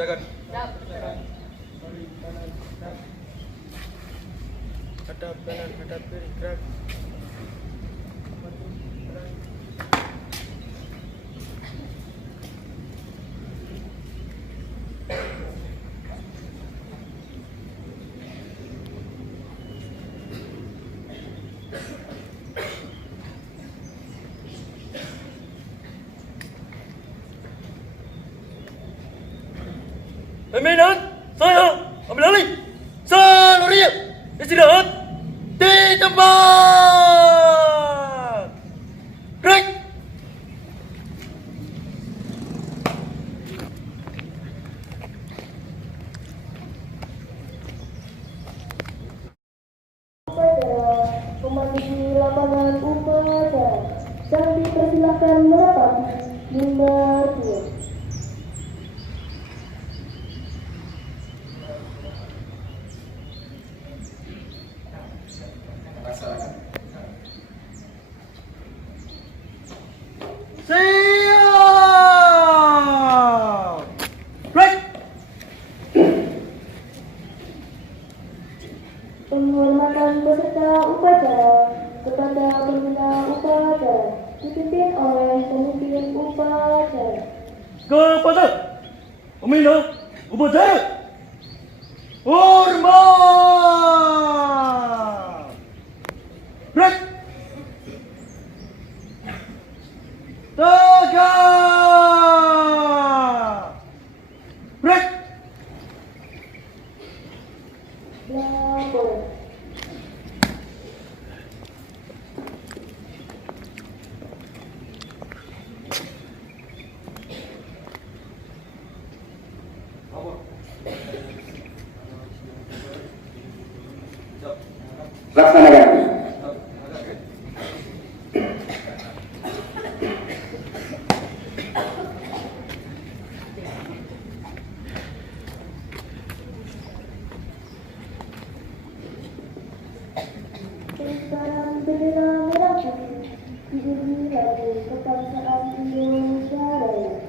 Kerjakan. Hadap kanan, hadap kiri, gerak. Pemimpinan, saya ambil alih. Seluruhnya istirahat di tempat. Break. Memasuki lapangan upacara dan dipersilakan menapaki nomor 2. Siap. Break. Penghormatan peserta upacara kepada pembina upacara dipimpin oleh pemimpin upacara. Kepada pembina upacara, hormat. Break. Tegak. Break. Lapor. Laksanakan. Sekarang bendera merah putih diiringi lagu kebangsaan Indonesia Raya.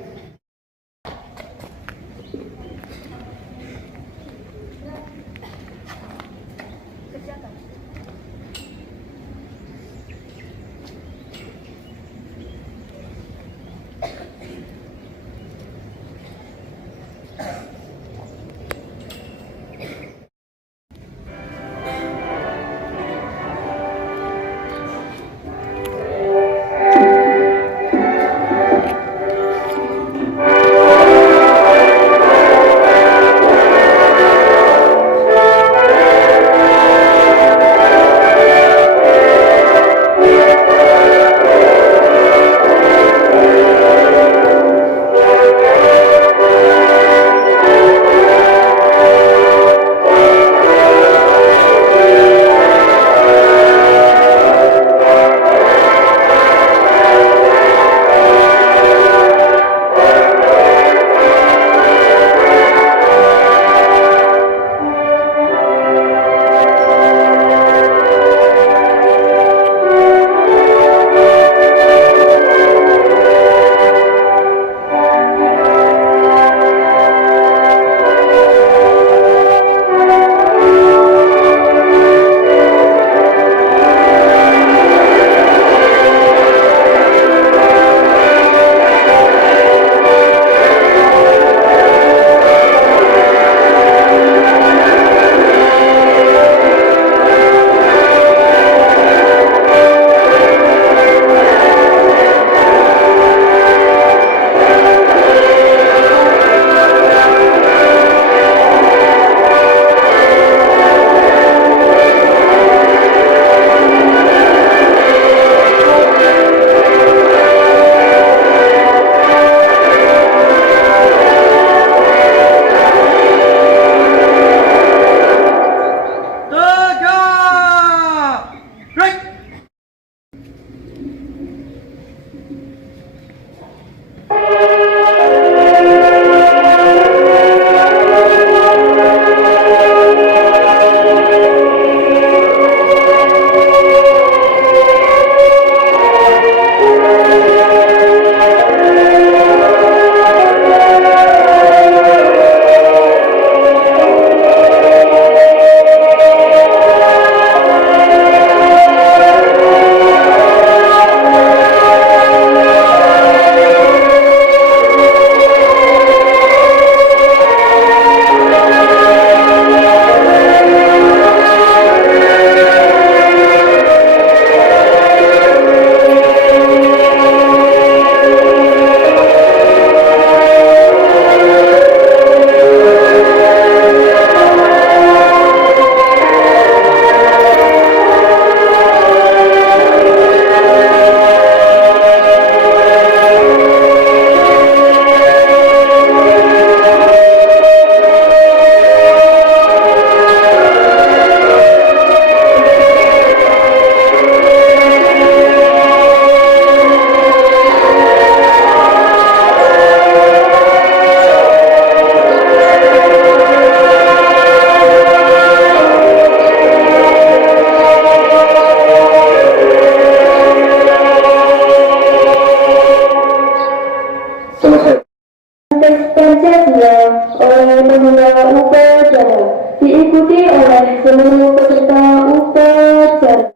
seluruh peserta upacara.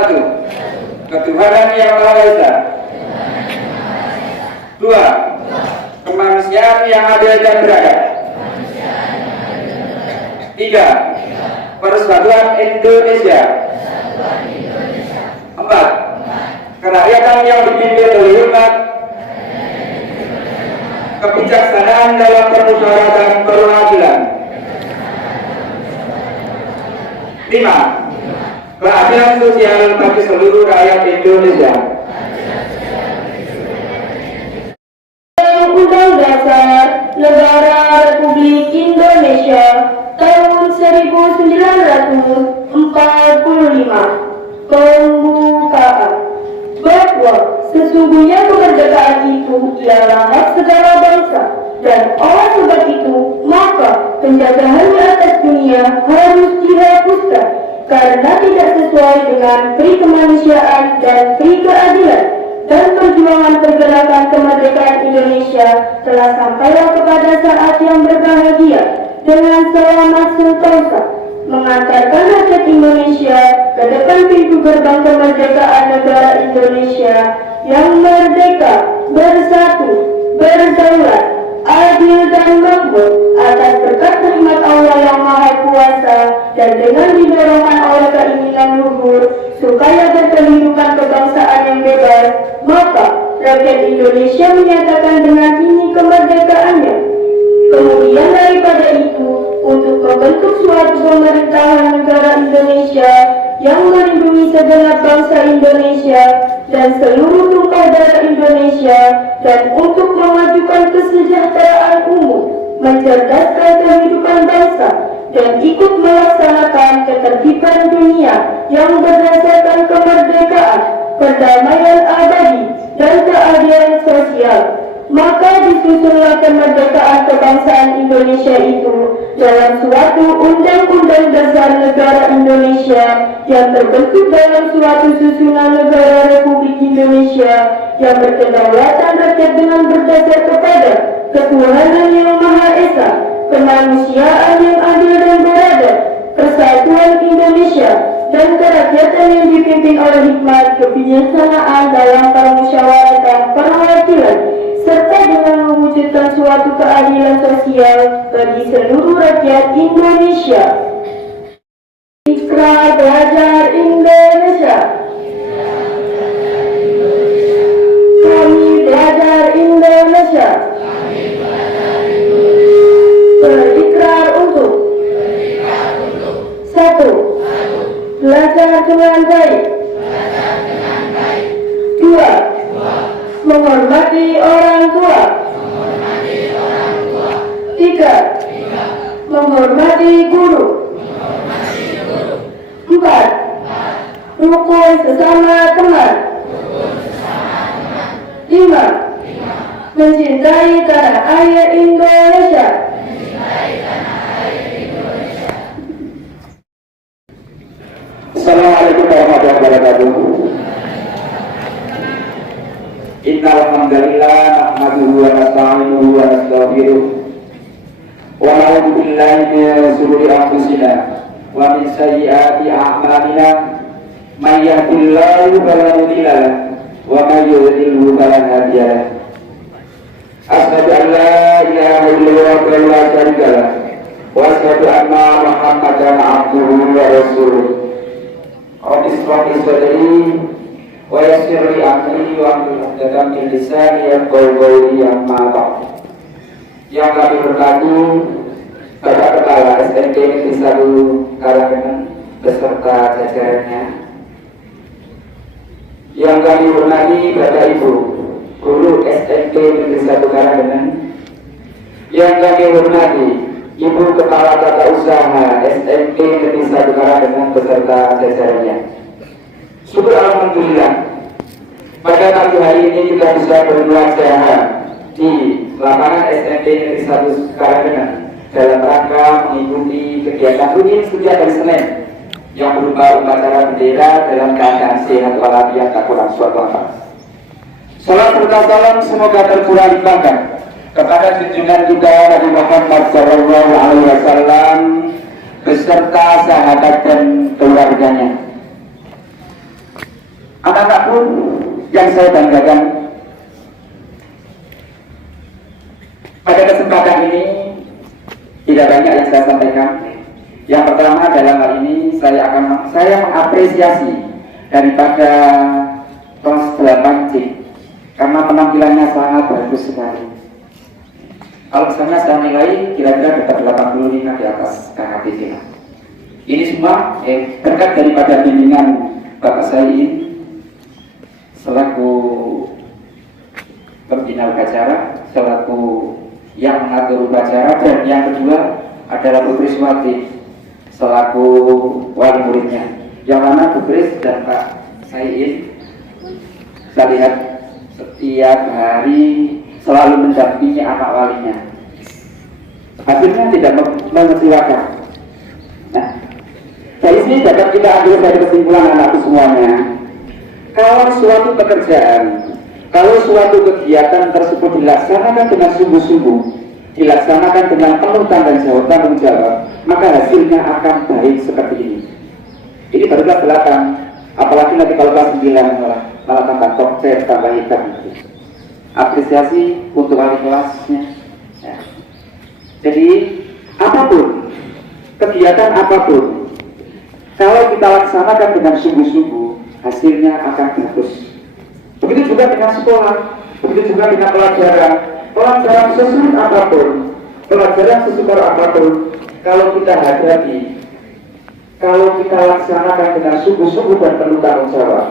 Satu, ketuhanan yang Maha Esa. Dua, kemanusiaan yang adil dan beradab. Tiga, persatuan Indonesia. Empat, kerakyatan yang dipimpin oleh hikmat, kebijaksanaan dalam permusyawaratan perwakilan. Lima, keadilan sosial bagi seluruh rakyat Indonesia. Undang-Undang Dasar Negara Republik Indonesia tahun 1945 pembukaan bahwa sesungguhnya kemerdekaan itu ialah hak segala bangsa, dan oleh sebab itu maka penjajahannya atas dunia harus dihapuskan karena tidak sesuai dengan peri kemanusiaan dan peri keadilan. Dan perjuangan pergerakan kemerdekaan Indonesia telah sampailah kepada saat yang berbahagia dengan selamat sentosa, mengantarkan rakyat Indonesia ke depan pintu gerbang kemerdekaan negara Indonesia yang merdeka, bersatu, berdaulat, adil dan makmur atas berkat rahmat Allah yang Maha Kuasa, dan dengan didorongkan oleh keinginan luhur supaya berkehidupan kebangsaan yang bebas, maka rakyat Indonesia menyatakan dengan ini kemerdekaannya. Kemudian daripada itu, untuk membentuk suatu pemerintahan negara Indonesia yang melindungi segenap bangsa Indonesia dan seluruh tumpah darah Indonesia, dan untuk memajukan kesejahteraan umum, mencerdaskan kehidupan bangsa, dan ikut melaksanakan ketertiban dunia yang berdasarkan kemerdekaan, perdamaian abadi, dan keadilan sosial. Maka disusunlah kemerdekaan kebangsaan Indonesia itu dalam suatu Undang-Undang Dasar Negara Indonesia yang terbentuk dalam suatu susunan negara Republik Indonesia yang berkedaulatan rakyat dengan berdasar kepada ketuhanan yang Maha Esa, kemanusiaan yang adil dan beradab, persatuan Indonesia, dan kerakyatan yang dipimpin oleh hikmat kebijaksanaan dalam permusyawaratan perwakilan, serta dengan mewujudkan suatu keadilan sosial bagi seluruh rakyat Indonesia. Ikrar Belajar Indonesia. Kami belajar Indonesia. Berikrar untuk satu, belajar dengan baik. Dua, menghormati orang tua. Tiga, menghormati guru. Empat, rukun sesama teman. Lima, mencintai tanah air Indonesia. Assalamualaikum warahmatullahi wabarakatuh. Innal hamdalillah nahmaduhu wa nasta'inuhu wa nastaghfiruh wa na'udzu billahi min shururi anfusina wa min sayyiati a'malina may yahdihillahu fala mudilla lahu wa may yudlilhu fala hadiya lahu. Asyhadu an la ilaha illallah wa la syarika lahu wa asyhadu anna Muhammadan abduhu wa rasuluh. Rabbi ishrah li sadri wa yassir li amri wa hlul 'uqdatam min lisani yafqahu qawli, amma ba'd. Yang kami hormati Bapak Kepala SMK Negeri 1 Karanggeneng beserta jajarannya. Yang kami hormati Bapak Ibu Guru SMK Negeri 1 Karanggeneng. Yang kami hormati Ibu Kepala Tata Usaha SMK Negeri 1 Karanggeneng beserta jajarannya. Syukur alhamdulillah, pada pagi hari ini kita bisa bermuajah di lapangan SMK Negeri 1 Karanggeneng dalam rangka mengikuti kegiatan rutin setiap hari Senin yang berupa upacara bendera dalam keadaan sehat walafiat tak kurang suatu apa. Salam serta salam semoga tercurah limpahkan kepada junjungan kita Nabi Muhammad SAW beserta serta sahabat dan keluarganya. Anak-anakku yang saya banggakan, pada kesempatan ini tidak banyak yang saya sampaikan. Yang pertama dalam hal ini saya mengapresiasi daripada kelas 8C karena penampilannya sangat bagus sekali. Kalau misalnya saya nilai kira-kira dapat 85 di atas KKTC. Ini semua berkat daripada bimbingan Bapak saya ini selaku pembina upacara, selaku yang mengatur upacara, dan yang kedua adalah Bu Kriswati selaku wali muridnya, yang mana Bu Kris dan Pak Said saya lihat setiap hari selalu mendampingi anak walinya. Hasilnya tidak mengecewakan. Nah, dari sini dapat kita ambil dari kesimpulan anakku semuanya. Kalau suatu pekerjaan, kalau suatu kegiatan tersebut dilaksanakan dengan sungguh-sungguh, dilaksanakan dengan penuh tanggung jawab, maka hasilnya akan baik seperti ini. Ini baru kelas 8, apalagi nanti kalau kelas 9 malah tambah konsep, tambah hitam. Apresiasi untuk wali kelasnya. Ya. Jadi apapun, kegiatan apapun, kalau kita laksanakan dengan sungguh-sungguh, hasilnya akan bagus. Begitu juga dengan sekolah, begitu juga dengan pelajaran sesulit apapun, pelajaran sesukar apapun, kalau kita hadapi, kalau kita laksanakan dengan sungguh-sungguh dan penuh tanggung jawab,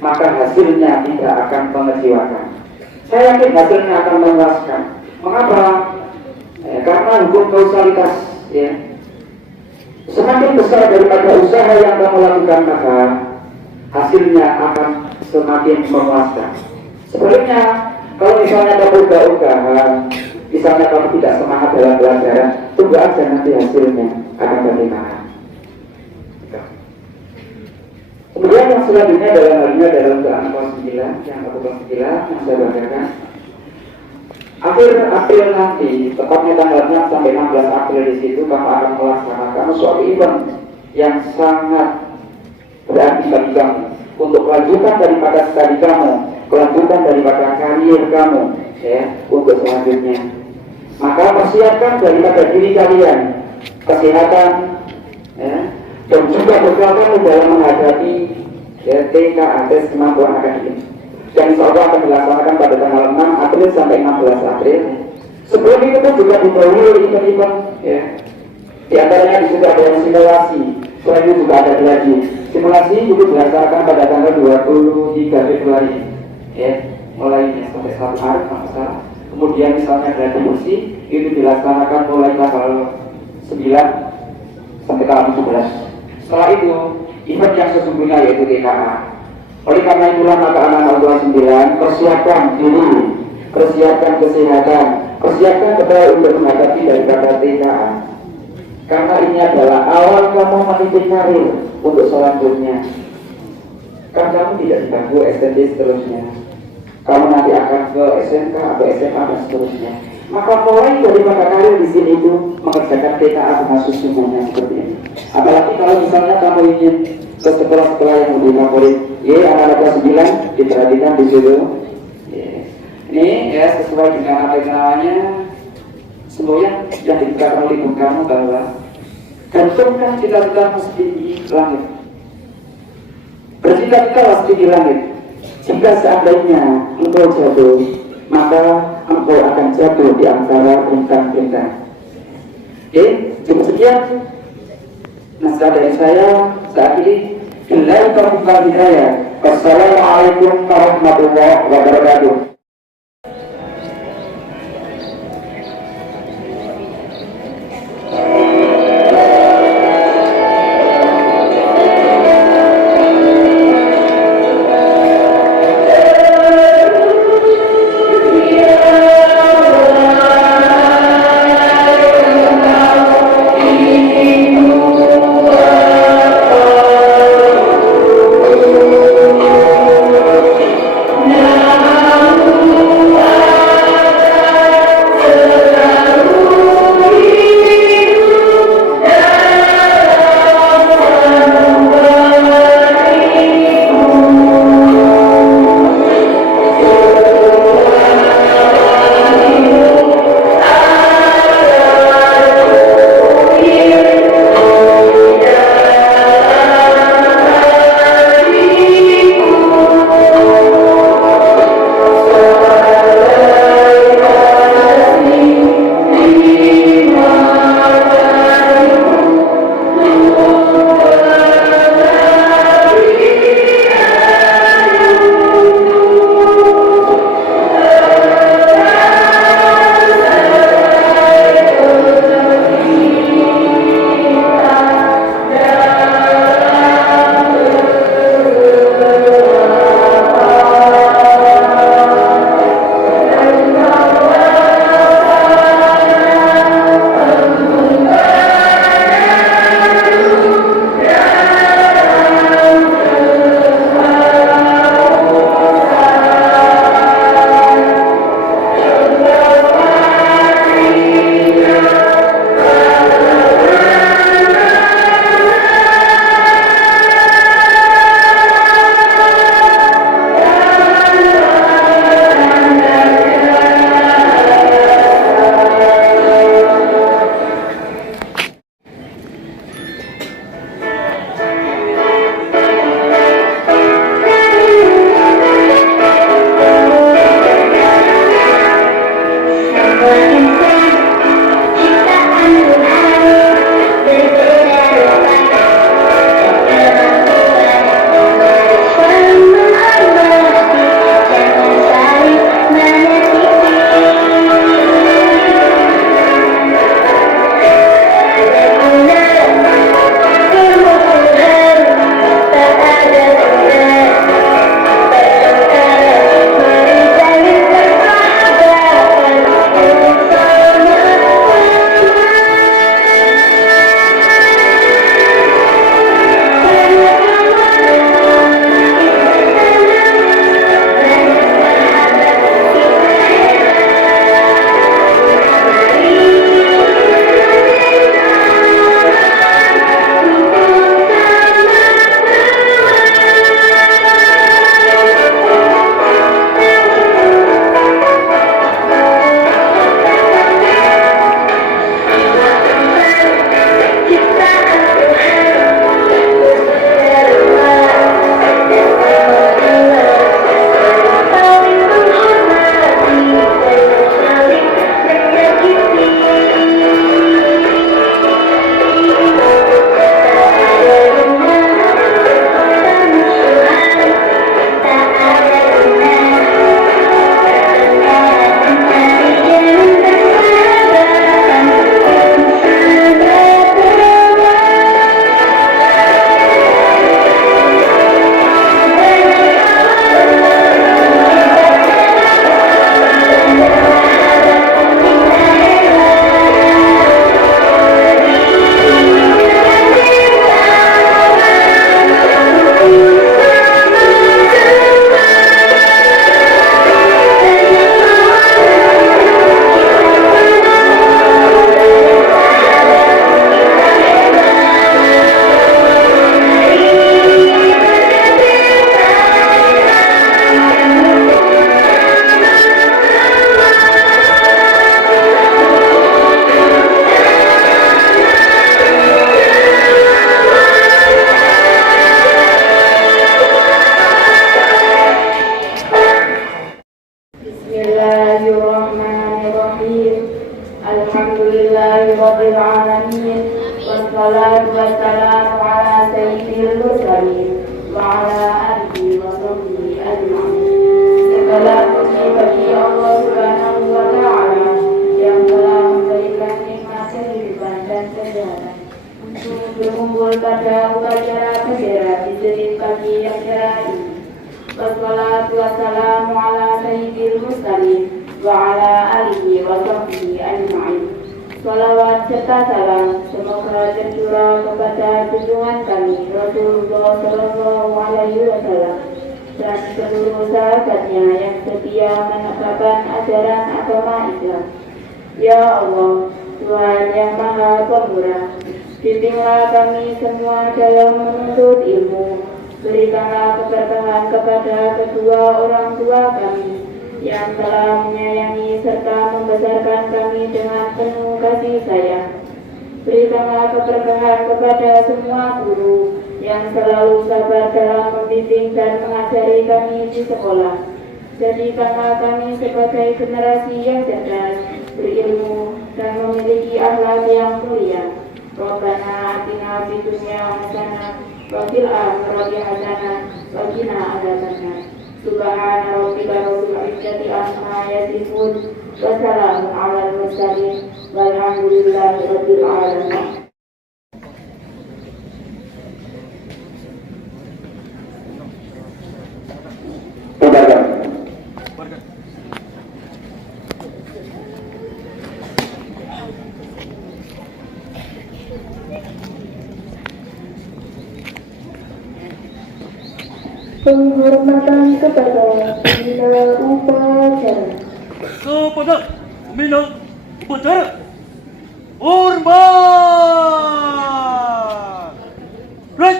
maka hasilnya tidak akan mengecewakan. Saya yakin hasilnya akan memuaskan. Mengapa? Karena hukum kausalitas, ya. Semakin besar daripada usaha yang kamu lakukan, maka hasilnya akan semakin memuaskan. Sebaliknya, kalau misalnya kamu ogah-ogahan, misalnya kamu tidak semangat dalam pelajaran, tunggu aja nanti hasilnya akan bagaimana. Kemudian yang selanjutnya dalam halnya dalam kelas 9, yang aku kelas 9 yang saya banggakan, akhir April nanti, tepatnya tanggal 6 sampai 16 April di situ kamu akan melaksanakan suatu event yang sangat berarti bagi kamu untuk kelanjutan daripada studi kamu, kelanjutan daripada karir kamu, ya, untuk selanjutnya. Maka persiapkan daripada diri kalian kesehatan, ya, dan juga bekal kamu dalam menghadapi TKA, tes kemampuan akademik, yang insya Allah akan dilaksanakan pada tanggal 6 April sampai 16 April. Sebelum itu pun juga didahului event-event, ya. Di antaranya di situ ada simulasi, selain itu juga ada gladi. Simulasi itu dilaksanakan pada tanggal 23 Februari, ya, mulai sampai 1 Maret kalau salah. Kemudian misalnya gladi bersih itu dilaksanakan mulai tanggal 9 sampai tanggal 17. Setelah itu event yang sesungguhnya yaitu TKA. Oleh karena itulah maka anak-anak kelas 9 persiapkan diri, persiapkan kesehatan, persiapkan betul untuk menghadapi daripada TKA. Karena ini adalah awal kamu meniti karir untuk selanjutnya. Kan kamu tidak diganggu STD seterusnya. Kamu nanti akan ke SMK atau SMA dan seterusnya. Maka mulai daripada karir di sini itu mengerjakan TKA dengan sesungguhnya seperti ini. Apalagi kalau misalnya kamu ingin ke sekolah-sekolah yang lebih favorit, ya anak-anak kelas 9 diperhatikan di situ. Ya. Ini ya sesuai dengan apa yang namanya semuanya yang diberikan oleh ibu kamu bahwa gantungkan cita-citamu setinggi langit. Bercita-citalah setinggi langit. Jika seandainya engkau jatuh, maka engkau akan jatuh di antara bintang-bintang. Oke, cukup sekian nasihat dari saya saat ini. Billahi taufiq wal hidayah. Wassalamualaikum warahmatullahi wabarakatuh. Now wassalamu ala sayyidil mursalin wa ala alihi wa sahbihi ajma'in. Segala puji bagi Allah Subhanahu wa Ta'ala yang telah memberikan nikmat kehidupan dan kesehatan untuk berkumpul pada upacara bendera di senin pagi yang cerah ini. Wassalatu wassalamu ala sayyidil mursalin wa ala alihi wa sahbihi ajma'in. Salawat serta salam semoga tercurah kepada junjungan kami Rasulullah Sallallahu Alaihi Wasallam dan seluruh sahabatnya yang setia menegakkan ajaran agama Islam. Ya Allah, Tuhan yang Maha Pemurah, bimbinglah kami semua dalam menuntut ilmu. Berikanlah keberkahan kepada kedua orang tua kami yang telah menyayangi serta membesarkan kami dengan penuh kasih sayang. Berikanlah keberkahan kepada semua guru yang selalu sabar dalam membimbing dan mengajari kami di sekolah. Jadikanlah kami sebagai generasi yang cerdas, berilmu, dan memiliki akhlak yang mulia. Rabbana atina fid dunya hasanah wa fil akhirati hasanah wa qina adzabannar. Subhana rabbika rabbil izzati amma yasifun wa salamun alal mursalin walhamdulillahi rabbil alamin. Penghormatan kepada pembina upacara. Kepada pembina upacara. Hormat. Break.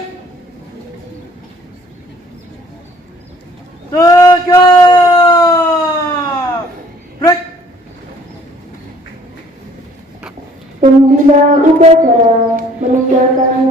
Tegak. Break. Pembina upacara meninggalkan